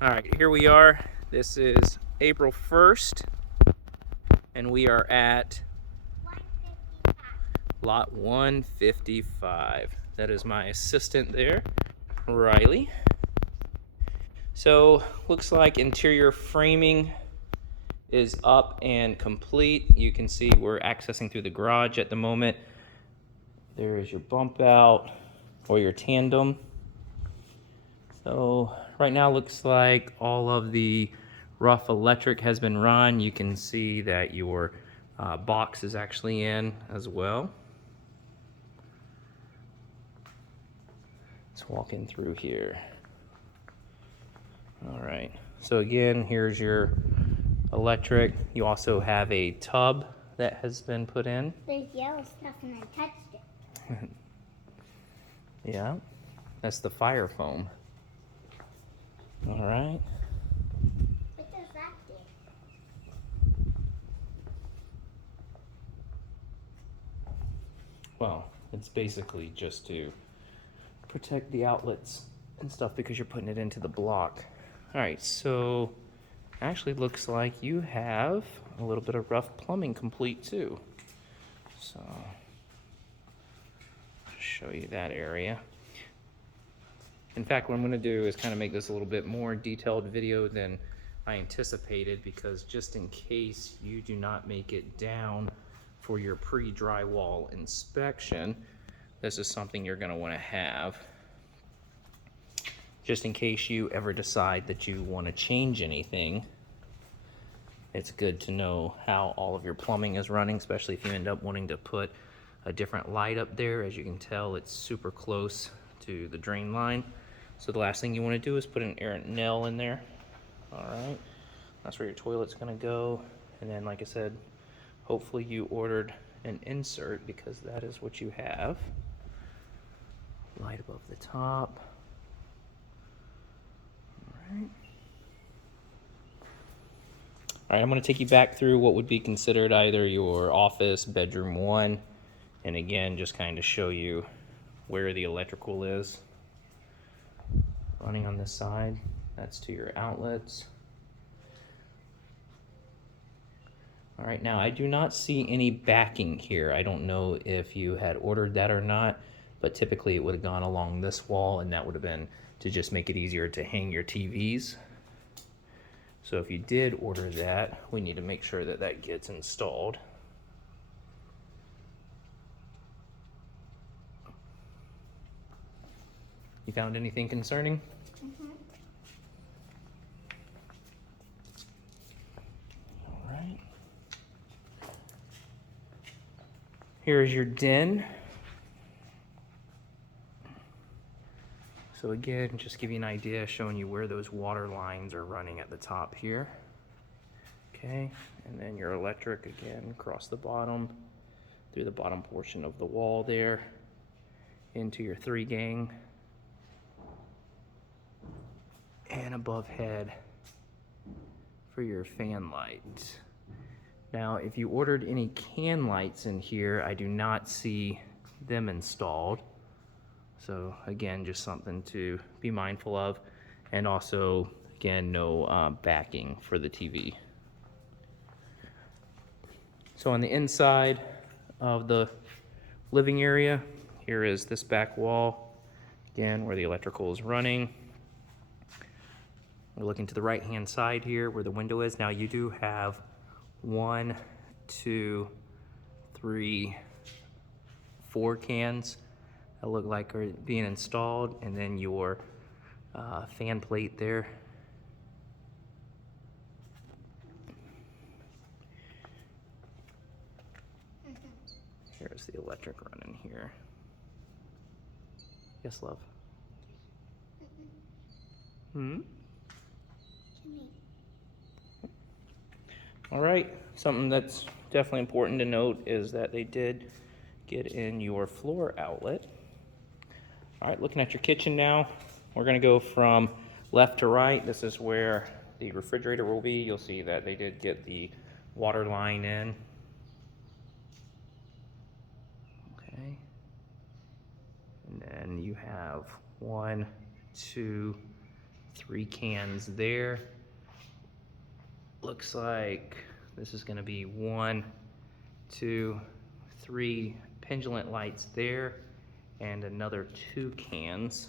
All right, here we are. This is April 1st, and we are at 155. lot 155. That is my assistant there, Riley. So, looks like interior framing is up and complete. You can see we're accessing through the garage at the moment. There is your bump out or your tandem. So right now looks like all of the rough electric has been run. You can see that your box is actually in as well. Let's walk in through here. All right, so again, here's your electric. You also have a tub that has been put in. There's yellow stuff and I touched it. Yeah, that's the fire foam. All right. What does that do? Well, it's basically just to protect the outlets and stuff because you're putting it into the block. All right, so actually looks like you have a little bit of rough plumbing complete too. So, just show you that area. In fact, what I'm gonna do is kind of make this a little bit more detailed video than I anticipated, because just in case you do not make it down for your pre-drywall inspection, this is something you're gonna wanna have. Just in case you ever decide that you wanna change anything, it's good to know how all of your plumbing is running, especially if you end up wanting to put a different light up there. As you can tell, it's super close to the drain line. So the last thing you want to do is put an errant nail in there. All right, that's where your toilet's gonna go. And then, like I said, hopefully you ordered an insert, because that is what you have. Light above the top. All right, I'm gonna take you back through what would be considered either your office, bedroom one, and again, just kind of show you where the electrical is. Running on this side, that's to your outlets. All right, now I do not see any backing here. I don't know if you had ordered that or not, but typically it would have gone along this wall, and that would have been to just make it easier to hang your TVs. So if you did order that, we need to make sure that that gets installed. You found anything concerning? Mm-hmm. All right. Here's your den. So again, just give you an idea, showing you where those water lines are running at the top here. Okay, and then your electric again across the bottom, through the bottom portion of the wall there, into your 3-gang, and above head for your fan light. Now, if you ordered any can lights in here, I do not see them installed. So again, just something to be mindful of. And also, again, no backing for the TV. So on the inside of the living area, here is this back wall, again, where the electrical is running. We're looking to the right-hand side here where the window is. Now you do have 1, 2, 3, 4 cans that look like are being installed, and then your fan plate there. Here's the electric running here. Yes, love? Hmm? All right, something that's definitely important to note is that they did get in your floor outlet. All right, looking at your kitchen now, we're gonna go from left to right. This is where the refrigerator will be. You'll see that they did get the water line in. Okay. And then you have 1, 2, 3 cans there. Looks like this is gonna be 1, 2, 3 pendulent lights there, and another 2 cans.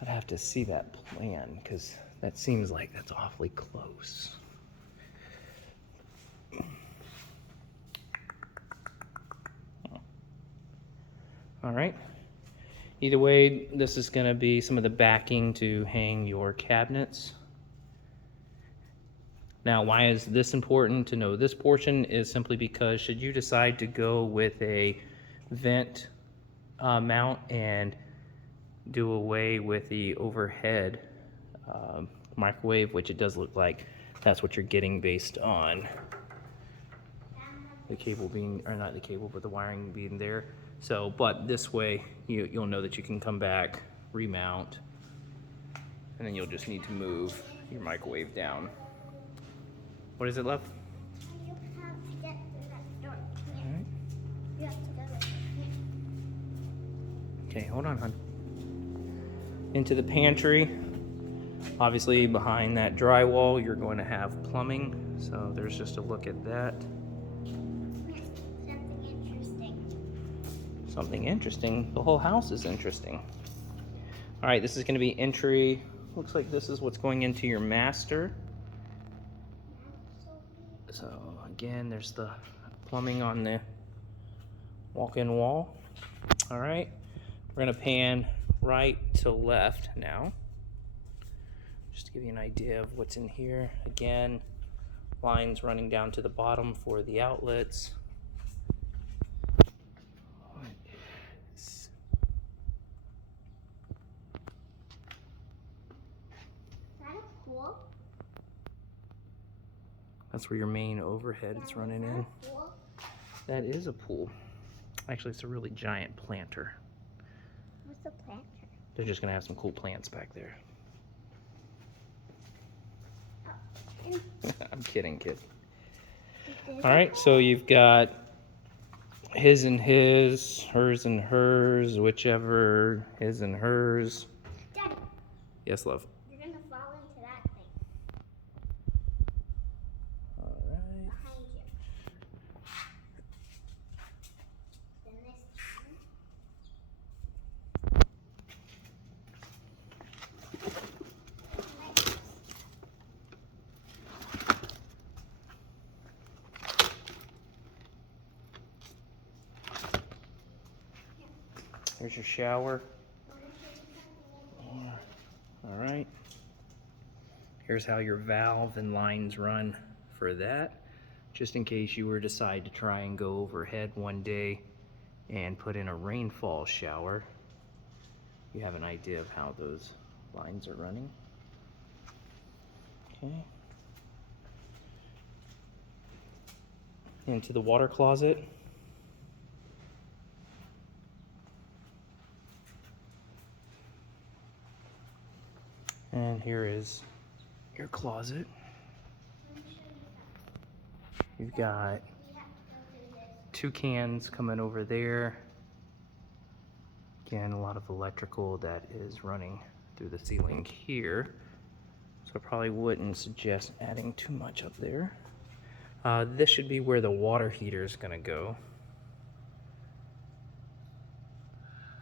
I'd have to see that plan, because that seems like that's awfully close. All right. Either way, this is going to be some of the backing to hang your cabinets. Now, why is this important to know this portion is simply because should you decide to go with a vent mount and do away with the overhead microwave, which it does look like that's what you're getting based on the cable being, or not the cable, but the wiring being there. So, but this way, you'll know that you can come back, remount, and then you'll just need to move your microwave down. What is it, love? You have to get through that door. All right. You have to go with it. Okay, hold on, hon. Into the pantry. Obviously, behind that drywall, you're going to have plumbing. So there's just a look at that. Something interesting. Something interesting. The whole house is interesting. All right, this is going to be entry. Looks like this is what's going into your master. So again, there's the plumbing on the walk-in wall. All right, we're going to pan right to left now, just to give you an idea of what's in here. Again, lines running down to the bottom for the outlets. Is that a pool? That's where your main overhead is running in. Pool? That is a pool. Actually, it's a really giant planter. What's a planter? They're just gonna have some cool plants back there. I'm kidding, kid. All right, so you've got his and his, hers and hers, whichever, his and hers. Daddy, Yes, love. you're gonna fall into that thing All right. behind you. Then this time. Like this. Here's your shower. All right. Here's how your valve and lines run for that, just in case you were to decide to try and go overhead one day and put in a rainfall shower. You have an idea of how those lines are running. Okay. Into the water closet. And here is your closet. You've got We have to go through this. 2 cans coming over there. Again, a lot of electrical that is running through the ceiling here. So I probably wouldn't suggest adding too much up there. This should be where the water heater is gonna go.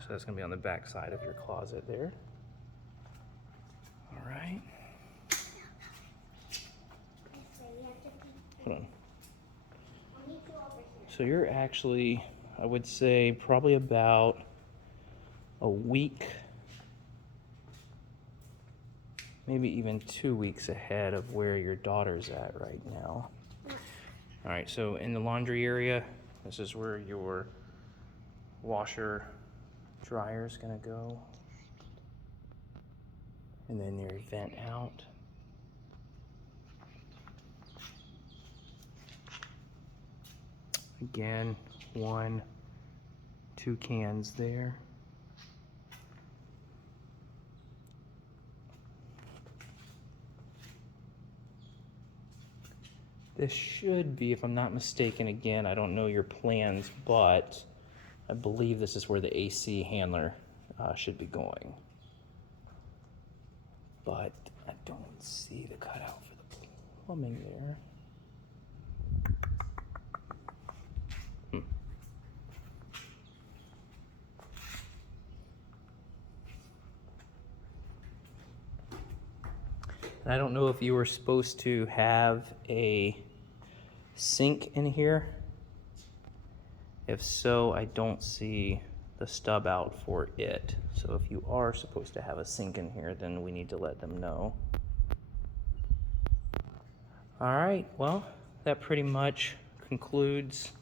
So that's gonna be on the back side of your closet there. All right, This way, we have to be. hold on. I'll meet you over here. So you're actually, I would say, probably about a week, maybe even 2 weeks ahead of where your daughter's at right now. All right, so in the laundry area, this is where your washer dryer is gonna go. And then your vent out. Again, 1, 2 cans there. This should be, if I'm not mistaken, again, I don't know your plans, but I believe this is where the AC handler should be going. but I don't see the cutout for the plumbing there. And I don't know if you were supposed to have a sink in here. If so, I don't see the stub out for it. So if you are supposed to have a sink in here, then we need to let them know. All right, well, that pretty much concludes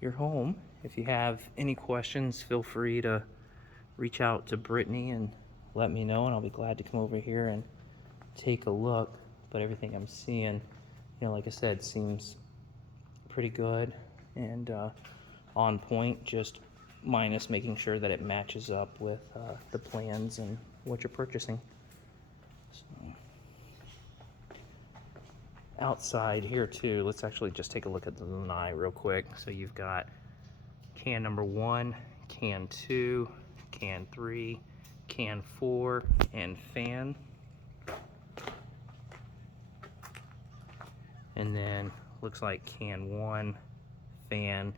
your home. If you have any questions, feel free to reach out to Brittany and let me know, and I'll be glad to come over here and take a look. But everything I'm seeing, like I said, seems pretty good and on point, just minus making sure that it matches up with the plans and what you're purchasing. So, outside here too, let's actually just take a look at the lanai real quick. So you've got can number 1, can 2, can 3, can 4, and fan. And then looks like can 1, fan,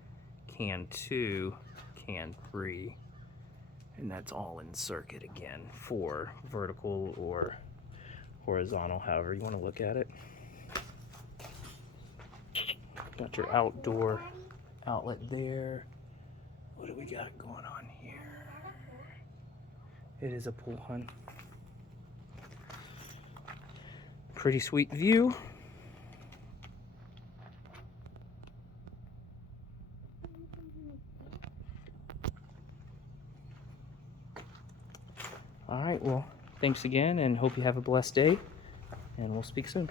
can 2, can 3, and that's all in circuit again for vertical or horizontal, however you want to look at it. Got your outdoor outlet there. What do we got going on here? It is a pool, hun. Pretty sweet view. All right, well, thanks again, and hope you have a blessed day, and we'll speak soon.